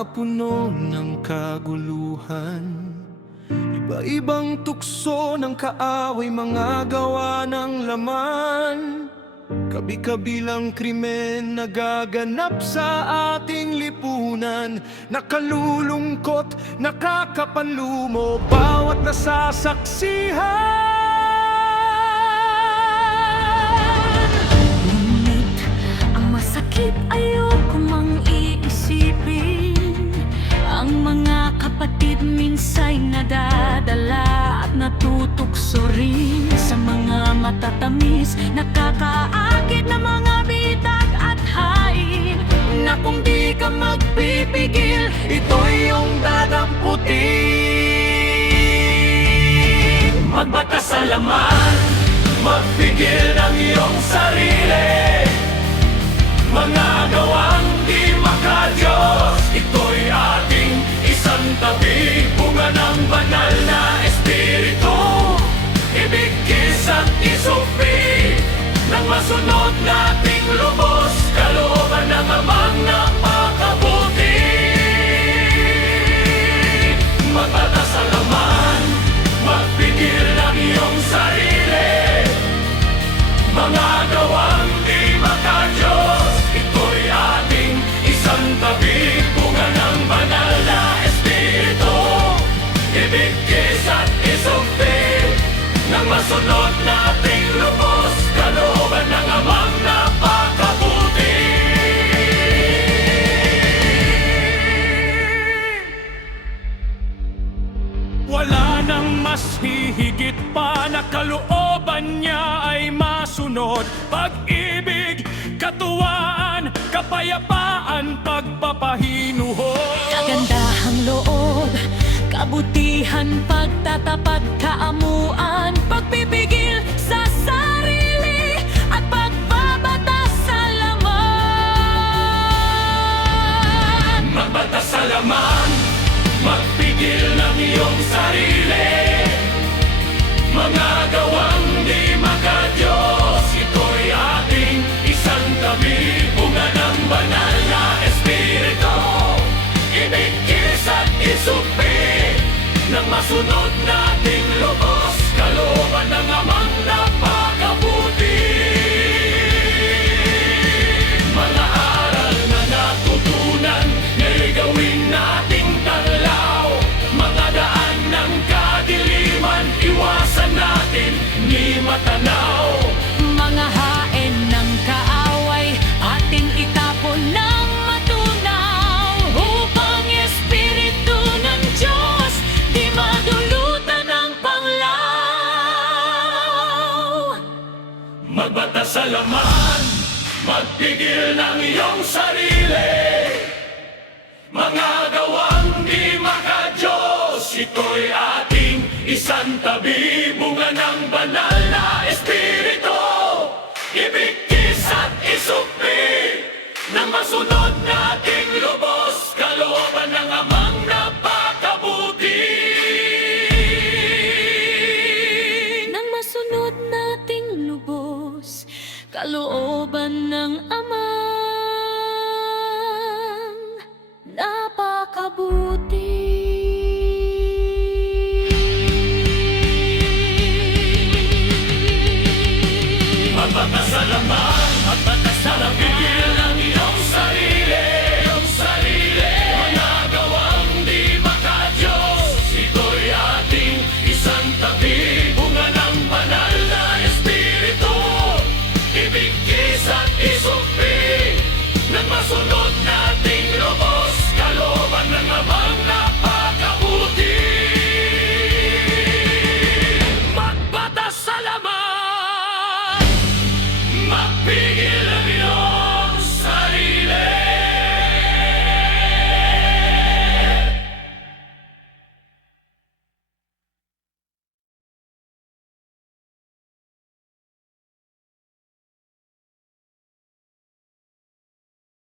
napuno ng kaguluhan. Iba-ibang tukso ng kaaway, mga gawa ng laman. Kabi-kabilang krimen nagaganap sa ating lipunan. Nakalulungkot, nakakapanlumo bawat nasasaksihan. Ngunit ang masakit ayoko mang iisipin. Ang mga kapatid minsa'y nadadala at natutukso rin sa mga matatamis, nakakaakit na mga bitag at hain, na kung di ka magpipigil, ito'y iyong dadamputin. Magbatas sa laman, magpigil ng iyong sarili. Mga gawang di makadiyos, ito'y ating isantabi. Bunga ng banal na espiritu, ibigkis at isupi, nang masunod nating lubos, kalooban ng Amang napakabuti. Magbatas sa laman, magpigil ng iyong sarili. Mga gawang di makadiyos, ito'y ating isantabi. Bunga ng banal na espiritu, ibigkis at isupi, nang masunod nating lubos, kalooban ng Amang napakabuti. Wala nang mas hihigit pa na kalooban niya ay masunod. Pag-ibig, katuwaan, kapayapaan, pagpapahinuhod. Kagandahang loob, kabutihan, pagtatapat, kaamuan, pagpipigil sa sarili at pagbabatas sa laman. Magbatas sa laman, magpigil ng iyong sarili. Mga gawang di makadiyos, ito'y ating isantabi. Bunga ng banal na espiritu, ibigkis at isupi, nang masunod nating lubos, kalooban ng Amang napakabuti. Mga aral na natutunan, ngayon'y gawin nating tanglaw. Mga daan ng kadiliman, iwasan natin, ni matanaw. Mga hain ng kaaway, ating itapon ng matunaw, upang espiritu ng Diyos di madulutan ng panglaw. Magbatas sa laman, magpigil ng iyong sarili. Mga gawang di makadiyos, ito'y ating isantabi. Bunga ng banal na espiritu, ibigkis at isupi, nang masunod nating lubos,